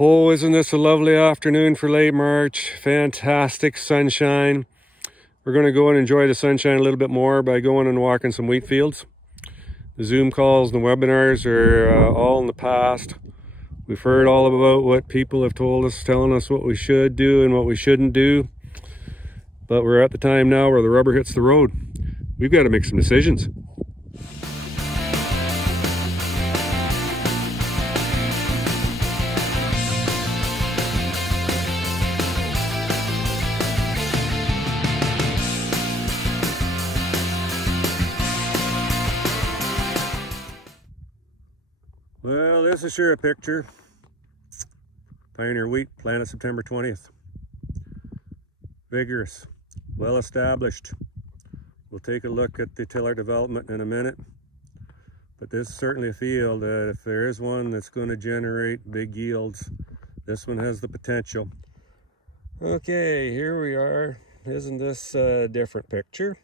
Oh, isn't this a lovely afternoon for late March? Fantastic sunshine. We're going to go and enjoy the sunshine a little bit more by going and walking some wheat fields. The Zoom calls and the webinars are all in the past. We've heard all about what people have told us, telling us what we should do and what we shouldn't do. But we're at the time now where the rubber hits the road. We've got to make some decisions. Well, this is sure a picture. Pioneer wheat, planted September 20th. Vigorous, well established. We'll take a look at the tiller development in a minute. But this is certainly a field that if there is one that's going to generate big yields, this one has the potential. Okay, here we are. Isn't this a different picture?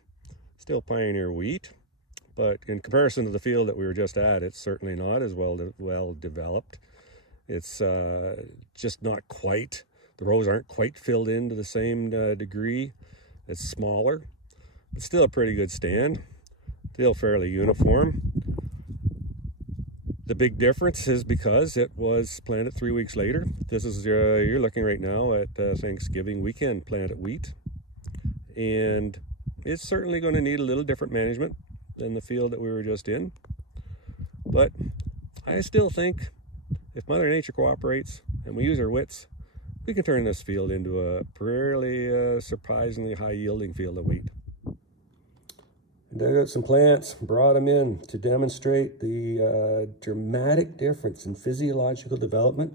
Still Pioneer wheat. But in comparison to the field that we were just at, it's certainly not as well developed. It's just not quite. The rows aren't quite filled in to the same degree. It's smaller, but still a pretty good stand. Still fairly uniform. The big difference is because it was planted 3 weeks later. This is, you're looking right now at Thanksgiving weekend planted wheat. And it's certainly going to need a little different management than the field that we were just in. But I still think if Mother Nature cooperates and we use our wits, we can turn this field into a fairly surprisingly high yielding field of wheat. I dug out some plants, brought them in to demonstrate the dramatic difference in physiological development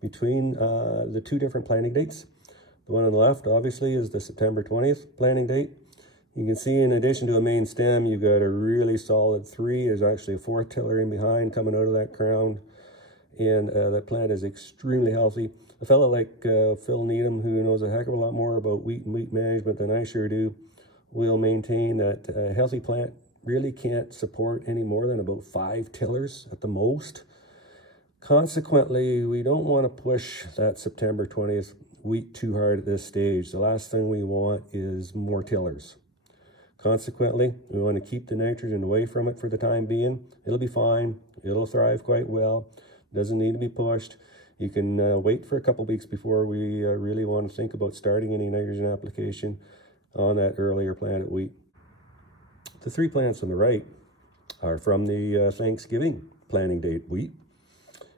between the two different planting dates. The one on the left obviously is the September 20th planting date. You can see in addition to a main stem, you've got a really solid 3. There's actually a 4th tiller in behind coming out of that crown. And that plant is extremely healthy. A fellow like Phil Needham, who knows a heck of a lot more about wheat and wheat management than I sure do, will maintain that a healthy plant really can't support any more than about 5 tillers at the most. Consequently, we don't want to push that September 20th wheat too hard at this stage. The last thing we want is more tillers. Consequently, we want to keep the nitrogen away from it for the time being. It'll be fine. It'll thrive quite well. Doesn't need to be pushed. You can wait for a couple weeks before we really want to think about starting any nitrogen application on that earlier planted wheat. The 3 plants on the right are from the Thanksgiving planting date wheat.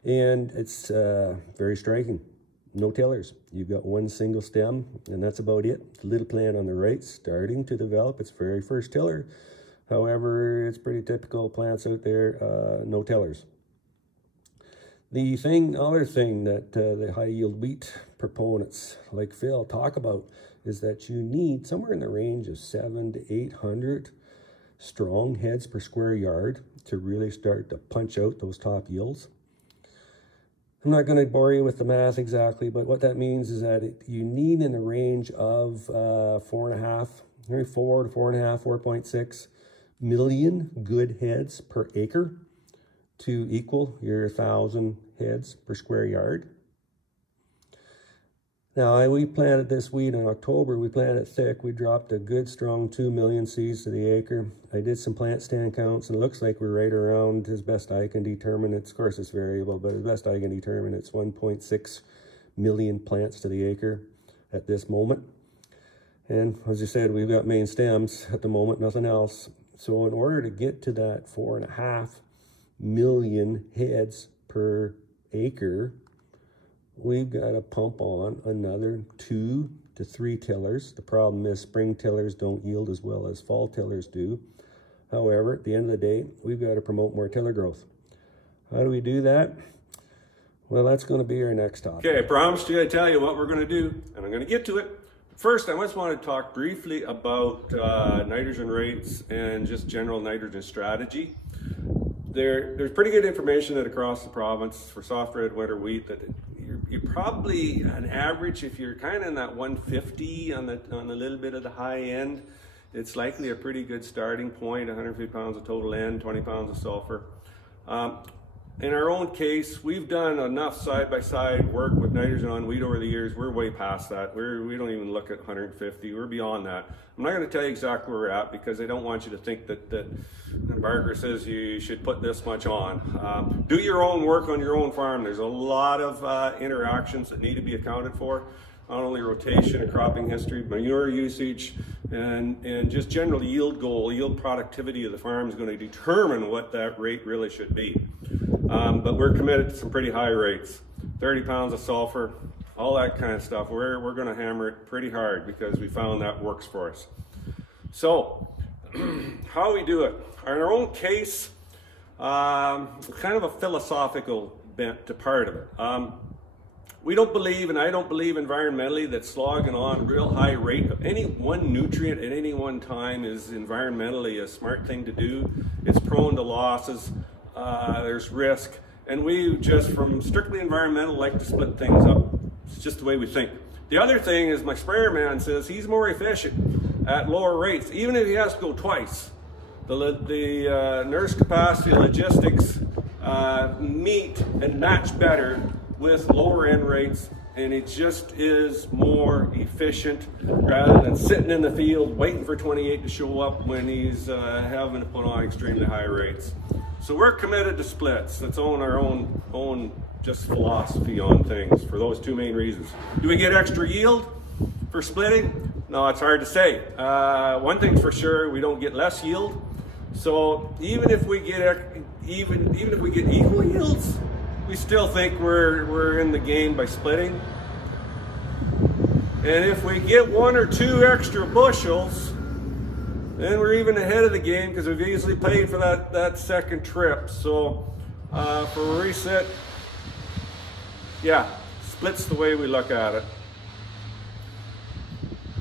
And it's very striking. No tillers. You've got 1 single stem, and that's about it. The little plant on the right starting to develop its very first tiller. However, it's pretty typical plants out there, no tillers. The other thing that the high yield wheat proponents like Phil talk about is that you need somewhere in the range of 700 to 800 strong heads per square yard to really start to punch out those top yields. I'm not going to bore you with the math exactly, but what that means is that you need in the range of 4.5, 4.6 million good heads per acre to equal your 1,000 heads per square yard. Now, we planted this wheat in October. We planted it thick. We dropped a good strong 2 million seeds to the acre. I did some plant stand counts, and it looks like we're right around, as best I can determine, of course it's variable, but as best I can determine, it's 1.6 million plants to the acre at this moment. And as I said, we've got main stems at the moment, nothing else. So in order to get to that 4.5 million heads per acre, we've got to pump on another 2 to 3 tillers. The problem is spring tillers don't yield as well as fall tillers do. However, at the end of the day, we've got to promote more tiller growth. How do we do that? Well, that's going to be our next topic. Okay, I promised you I'd tell you what we're going to do, and I'm going to get to it. First, I just want to talk briefly about nitrogen rates and just general nitrogen strategy. There's pretty good information that across the province for soft red winter wheat that you're probably an average, if you're kind of in that 150 on a little bit of the high end, it's likely a pretty good starting point. 150 pounds of total N, 20 pounds of sulfur. in our own case, we've done enough side-by-side work with nitrogen on wheat over the years. We're way past that. We don't even look at 150. We're beyond that. I'm not going to tell you exactly where we're at because I don't want you to think that Embarker says you should put this much on. Do your own work on your own farm. There's a lot of interactions that need to be accounted for. Not only rotation and cropping history, manure usage, and just general yield goal, yield productivity of the farm is going to determine what that rate really should be. But we're committed to some pretty high rates. 30 pounds of sulfur, all that kind of stuff. We're going to hammer it pretty hard because we found that works for us. So, how we do it? In our own case, kind of a philosophical bent to part of it. We don't believe, and I don't believe environmentally, that slogging on a real high rate of any one nutrient at any one time is environmentally a smart thing to do. It's prone to losses, there's risk, and we just, from strictly environmental, like to split things up. It's just the way we think. The other thing is my sprayer man says he's more efficient at lower rates, even if he has to go twice. The nurse capacity, logistics meet and match better with lower end rates, and it just is more efficient rather than sitting in the field waiting for 28 to show up when he's having to put on extremely high rates. So we're committed to splits. Let's own our own just philosophy on things for those two main reasons. Do we get extra yield for splitting? No, it's hard to say. One thing's for sure, we don't get less yield. So even if we get equal yields, we still think we're in the game by splitting. And if we get 1 or 2 extra bushels, then we're even ahead of the game because we've easily paid for that second trip. So for reset, yeah, split's the way we look at it.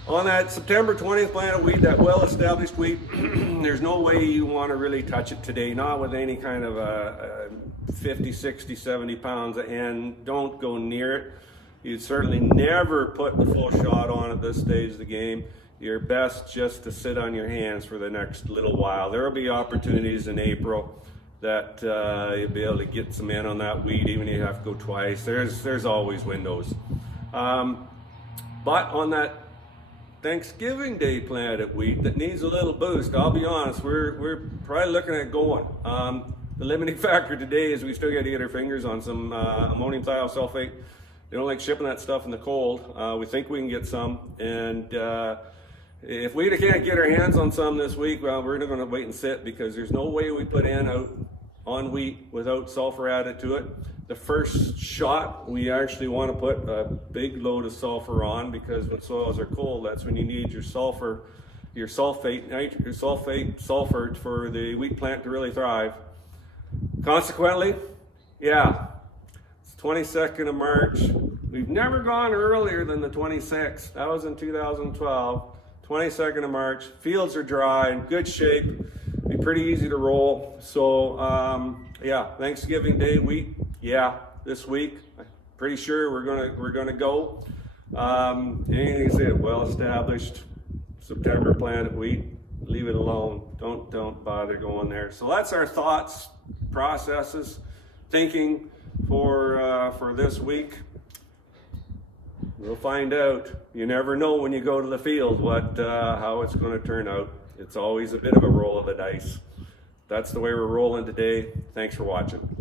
On that September 20th planted wheat, that well-established wheat, there's no way you want to really touch it today, not with any kind of 50, 60, 70 pounds, and don't go near it. You'd certainly never put the full shot on at this stage of the game. You're best just to sit on your hands for the next little while. There will be opportunities in April that you'll be able to get some in on that wheat, even if you have to go twice. There's always windows. But on that Thanksgiving Day planted wheat that needs a little boost, I'll be honest, we're probably looking at going. The limiting factor today is we still got to get our fingers on some ammonium thiosulfate. They don't like shipping that stuff in the cold. We think we can get some, and if we can't get our hands on some this week, well, we're going to wait and sit because there's no way we put N out on wheat without sulfur added to it. The first shot, we actually want to put a big load of sulfur on because when soils are cold, that's when you need your sulfur, your sulfate sulfur for the wheat plant to really thrive. Consequently, yeah, it's 22nd of March. We've never gone earlier than the 26th. That was in 2012. 22nd of March. Fields are dry, in good shape. Be pretty easy to roll. So yeah, Thanksgiving Day wheat. Yeah, this week. I'm pretty sure we're gonna go. Anything say well established September planted wheat. Leave it alone. Don't bother going there. So that's our thoughts, processes, thinking for this week. We'll find out. You never know when you go to the field how it's going to turn out. It's always a bit of a roll of the dice. That's the way we're rolling today. Thanks for watching.